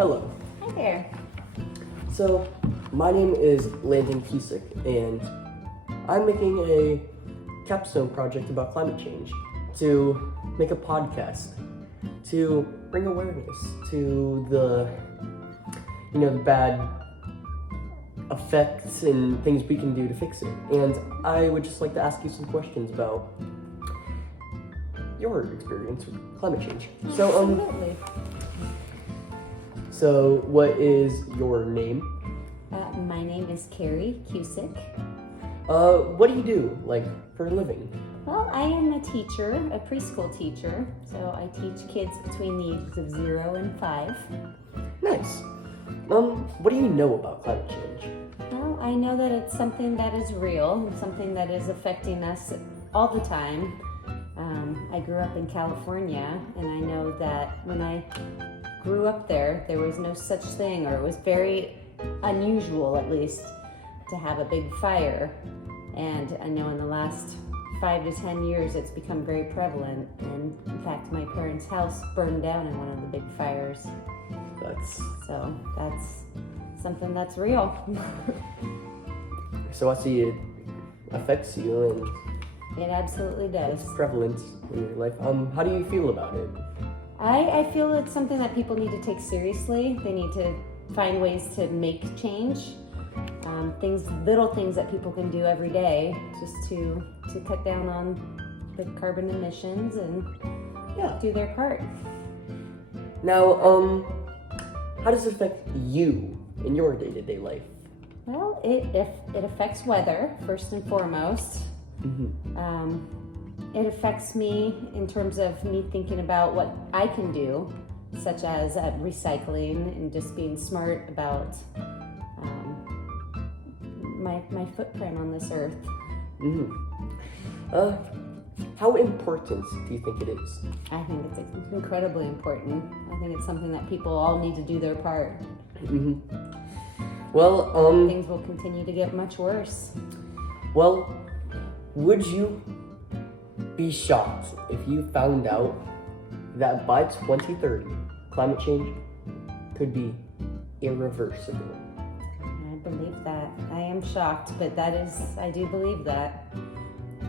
Hello. Hi there. So, my name is Landon Cusick, and I'm making a capstone project about climate change to make a podcast to bring awareness to the bad effects and things we can do to fix it. And I would just like to ask you some questions about your experience with climate change. Absolutely. So what is your name? My name is Carrie Cusick. What do you do, for a living? Well, I am a teacher, a preschool teacher. So I teach kids between the ages of 0 and 5. Nice. What do you know about climate change? Well, I know that it's something that is real and something that is affecting us all the time. I grew up in California, and I know that when I grew up there was no such thing, or it was very unusual, at least, to have a big fire. And I know in the last 5 to 10 years it's become very prevalent, and in fact my parents' house burned down in one of the big fires. That's something that's real. So I see it affects you, and It absolutely does. it's prevalent in your life. How do you feel about it? I feel it's something that people need to take seriously. They need to find ways to make change. Little things that people can do every day just to cut down on the carbon emissions and do their part. Now, how does it affect you in your day-to-day life? Well, it affects weather, first and foremost. It affects me in terms of me thinking about what I can do, such as recycling and just being smart about my footprint on this earth. How important do you think it is? I think it's incredibly important. I think it's something that people all need to do their part. Well, Things will continue to get much worse. Well, would you be shocked if you found out that by 2030, climate change could be irreversible? I believe that. I am shocked, but I do believe that.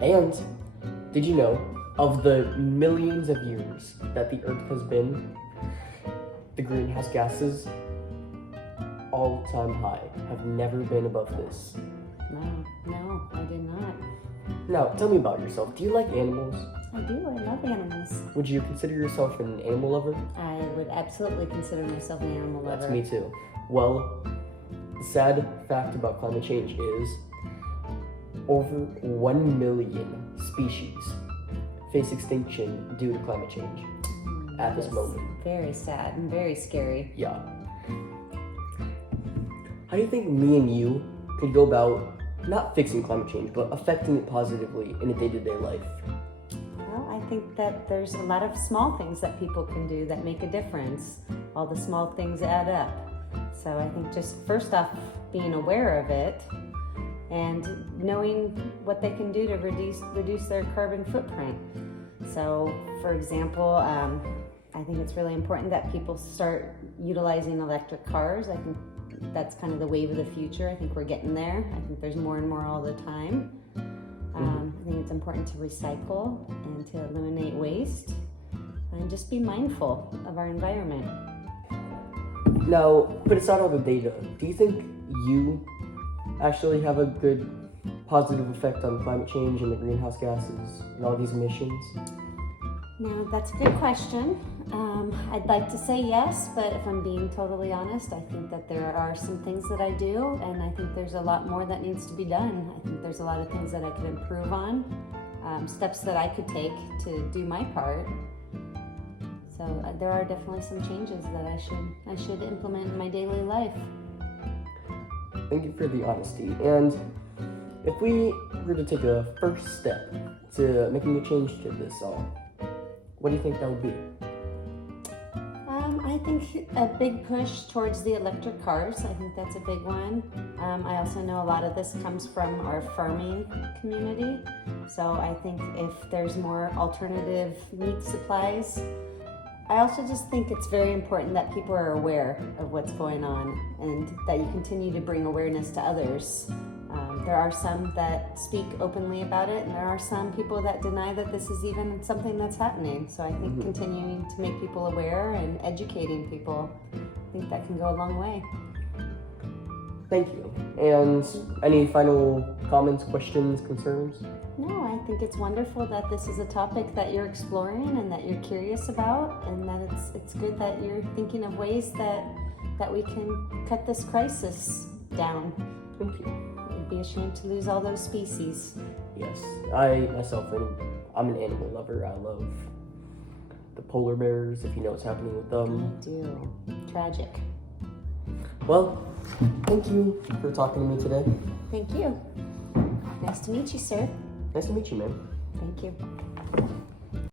And did you know, of the millions of years that the Earth has been, the greenhouse gases, all-time high, have never been above this? No, I did not. Now, tell me about yourself. Do you like animals? I do. I love animals. Would you consider yourself an animal lover? I would absolutely consider myself an animal lover. That's me too. Well, the sad fact about climate change is over 1 million species face extinction due to climate change at this moment. Very sad and very scary. Yeah. How do you think me and you could go about not fixing climate change, but affecting it positively in a day-to-day life? Well, I think that there's a lot of small things that people can do that make a difference. All the small things add up. So I think just first off, being aware of it and knowing what they can do to reduce their carbon footprint. So, for example, I think it's really important that people start utilizing electric cars. I think that's kind of the wave of the future. I think we're getting there. I think there's more and more all the time. I think it's important to recycle and to eliminate waste and just be mindful of our environment. Now, put aside all the data, do you think you actually have a good positive effect on climate change and the greenhouse gases and all these emissions? Now, that's a good question. I'd like to say yes, but if I'm being totally honest, I think that there are some things that I do, and I think there's a lot more that needs to be done. I think there's a lot of things that I could improve on, steps that I could take to do my part. So there are definitely some changes that I should implement in my daily life. Thank you for the honesty. And if we were to take a first step to making a change to this all, what do you think that would be? I think a big push towards the electric cars. I think that's a big one. I also know a lot of this comes from our farming community. So I think if there's more alternative meat supplies, I also just think it's very important that people are aware of what's going on and that you continue to bring awareness to others. There are some that speak openly about it, and there are some people that deny that this is even something that's happening. So I think continuing to make people aware and educating people, I think that can go a long way. Thank you. And any final comments, questions, concerns? No, I think it's wonderful that this is a topic that you're exploring and that you're curious about, and that it's good that you're thinking of ways that we can cut this crisis down. Thank you. It'd be a shame to lose all those species. Yes, I myself, I'm an animal lover. I love the polar bears, if you know what's happening with them. I do. Tragic. Well, thank you for talking to me today. Thank you. Nice to meet you, sir. Nice to meet you, man. Thank you.